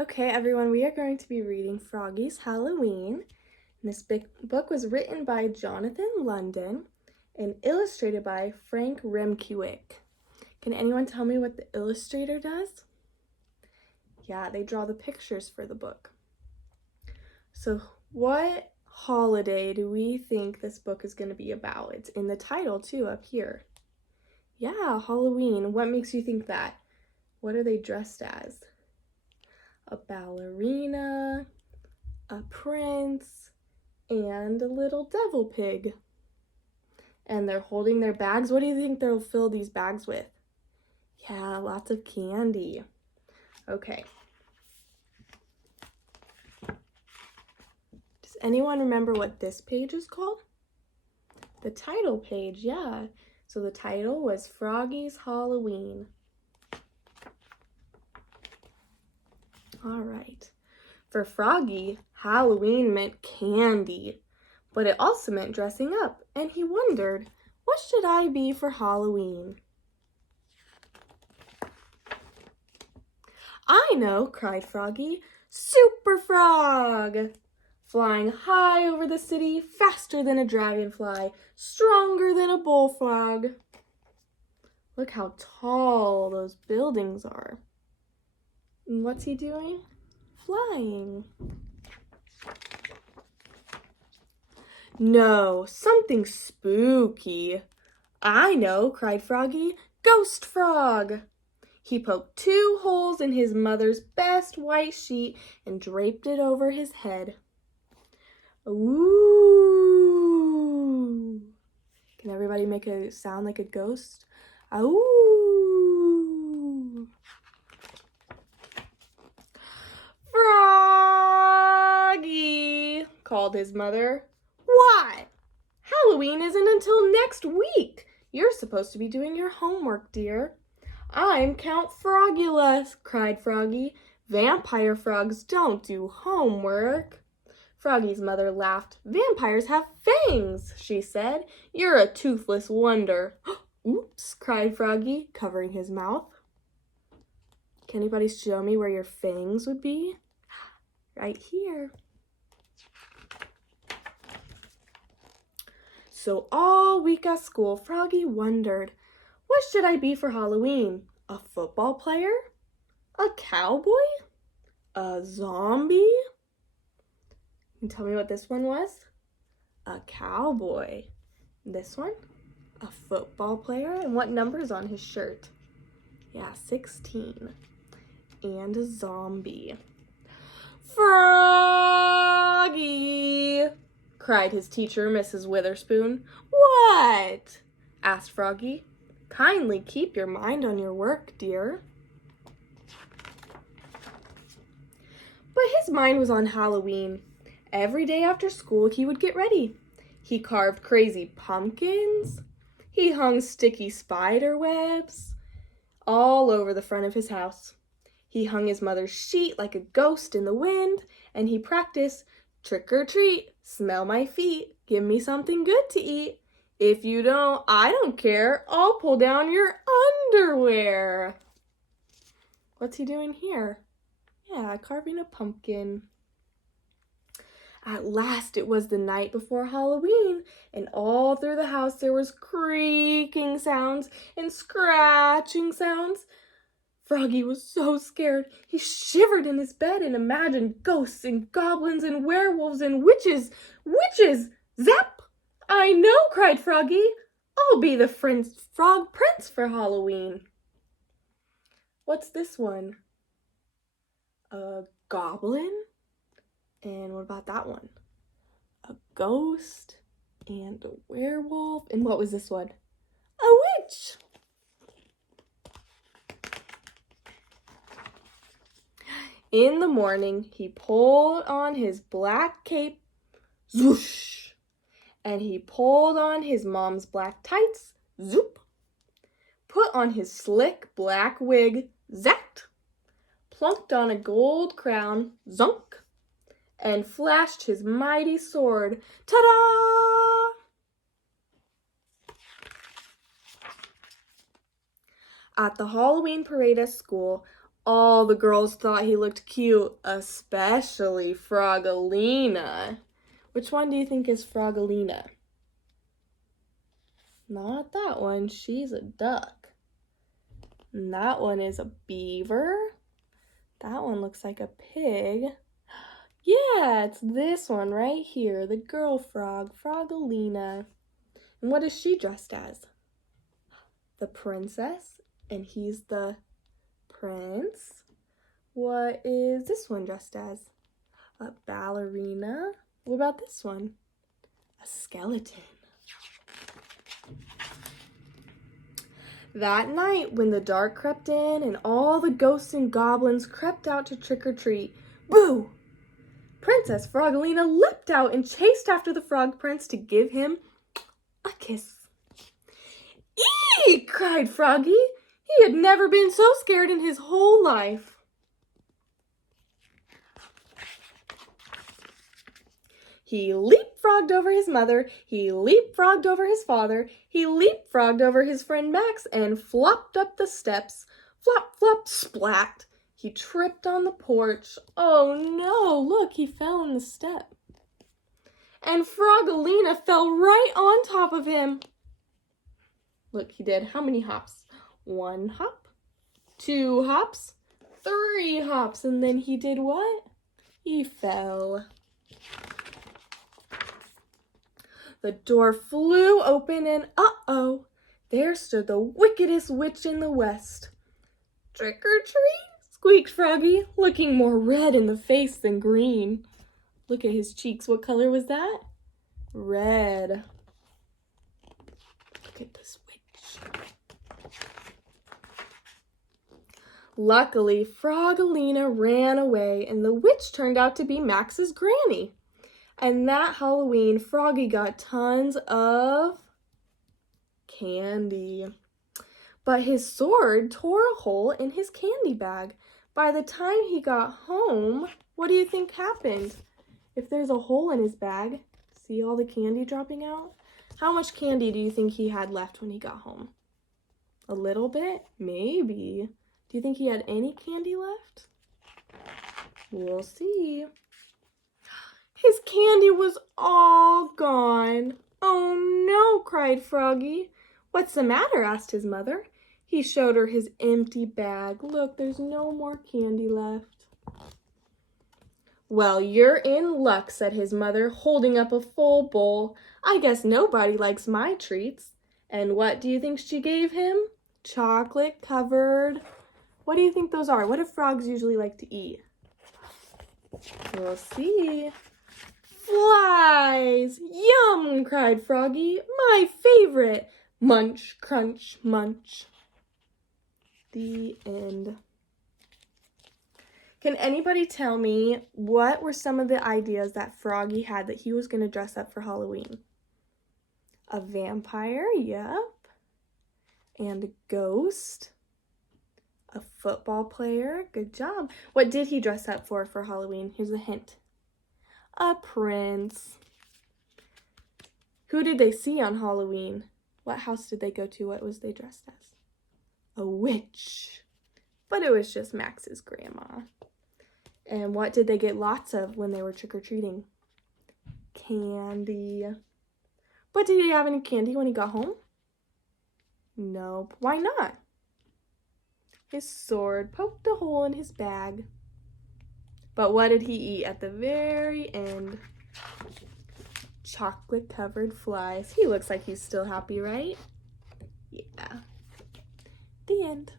Okay, everyone, we are going to be reading Froggy's Halloween. And this book was written by Jonathan London and illustrated by Frank Remkewick. Can anyone tell me what the illustrator does? Yeah, they draw the pictures for the book. So what holiday do we think this book is going to be about? It's in the title too, up here. Yeah, Halloween. What makes you think that? What are they dressed as? A ballerina, a prince, and a little devil pig. And they're holding their bags. What do you think they'll fill these bags with? Yeah, lots of candy. Okay. Does anyone remember what this page is called? The title page, yeah. So the title was Froggy's Halloween. All right. For Froggy, Halloween meant candy, but it also meant dressing up, and he wondered, what should I be for Halloween? I know, cried Froggy, Super Frog! Flying high over the city, faster than a dragonfly, stronger than a bullfrog. Look how tall those buildings are. And what's he doing? Flying. No, something spooky. I know, cried Froggy, Ghost Frog. He poked 2 holes in his mother's best white sheet and draped it over his head. Ooh. Can everybody make a sound like a ghost? Ooh. Froggy, called his mother. What? Halloween isn't until next week. You're supposed to be doing your homework, dear. I'm Count Frogulus, cried Froggy. Vampire frogs don't do homework. Froggy's mother laughed. Vampires have fangs, she said. You're a toothless wonder. Oops, cried Froggy, covering his mouth. Can anybody show me where your fangs would be? Right here. So all week at school, Froggy wondered, what should I be for Halloween? A football player? A cowboy? A zombie? Can you tell me what this one was? A cowboy. This one? A football player? And what number's on his shirt? Yeah, 16. And a zombie. Froggy! Cried his teacher, Mrs. Witherspoon. What? Asked Froggy. Kindly keep your mind on your work, dear. But his mind was on Halloween. Every day after school, he would get ready. He carved crazy pumpkins. He hung sticky spider webs all over the front of his house. He hung his mother's sheet like a ghost in the wind, and he practiced, trick or treat, smell my feet, give me something good to eat. If you don't, I don't care, I'll pull down your underwear. What's he doing here? Yeah, carving a pumpkin. At last it was the night before Halloween, and all through the house there was creaking sounds and scratching sounds. Froggy was so scared. He shivered in his bed and imagined ghosts and goblins and werewolves and witches. Witches! Zap! I know, cried Froggy. I'll be the frog prince for Halloween. What's this one? A goblin? And what about that one? A ghost and a werewolf. And what was this one? A witch! In the morning, he pulled on his black cape, zwoosh, and he pulled on his mom's black tights, zoop, put on his slick black wig, zacked, plunked on a gold crown, zunk, and flashed his mighty sword, ta-da! At the Halloween parade at school, All the girls thought he looked cute, especially Frogalina. Which one do you think is Frogalina? Not that one, she's a duck. And that one is a beaver. That one looks like a pig. Yeah, it's this one right here, the girl frog, Frogalina. And what is she dressed as? The princess, and he's the prince. What is this one dressed as? A ballerina. What about this one? A skeleton. That night, when the dark crept in and all the ghosts and goblins crept out to trick or treat, boo! Princess Frogalina leapt out and chased after the Frog Prince to give him a kiss. "Eek!" cried Froggy. He had never been so scared in his whole life. He leapfrogged over his mother, he leapfrogged over his father, he leapfrogged over his friend Max, and flopped up the steps. Flop, flop, splat. He tripped on the porch. Oh no, look, he fell in the step. And Frogalina fell right on top of him. Look, he did how many hops? 1 hop, 2 hops, 3 hops, and then he did what? He fell. The door flew open and uh-oh, there stood the wickedest witch in the West. "Trick or treat," squeaked Froggy, looking more red in the face than green. Look at his cheeks. What color was that? Red. Look at this witch. Luckily, Frogalina ran away, and the witch turned out to be Max's granny. And that Halloween, Froggy got tons of candy. But his sword tore a hole in his candy bag. By the time he got home, what do you think happened? If there's a hole in his bag, see all the candy dropping out? How much candy do you think he had left when he got home? A little bit? Maybe. Do you think he had any candy left? We'll see. His candy was all gone. "Oh no," cried Froggy. "What's the matter?" asked his mother. He showed her his empty bag. "Look, there's no more candy left." "Well, you're in luck," said his mother, holding up a full bowl. "I guess nobody likes my treats." And what do you think she gave him? Chocolate covered. What do you think those are? What do frogs usually like to eat? We'll see. "Flies! Yum!" cried Froggy. "My favorite! Munch, crunch, munch." The end. Can anybody tell me what were some of the ideas that Froggy had that he was going to dress up for Halloween? A vampire, yep. And a ghost. A football player, good job. What did he dress up for Halloween? Here's a hint. A prince. Who did they see on Halloween? What house did they go to? What was they dressed as? A witch. But it was just Max's grandma. And what did they get lots of when they were trick-or-treating? Candy. But did he have any candy when he got home? Nope. Why not? His sword poked a hole in his bag. But what did he eat at the very end? Chocolate-covered flies. He looks like he's still happy, right? Yeah. The end.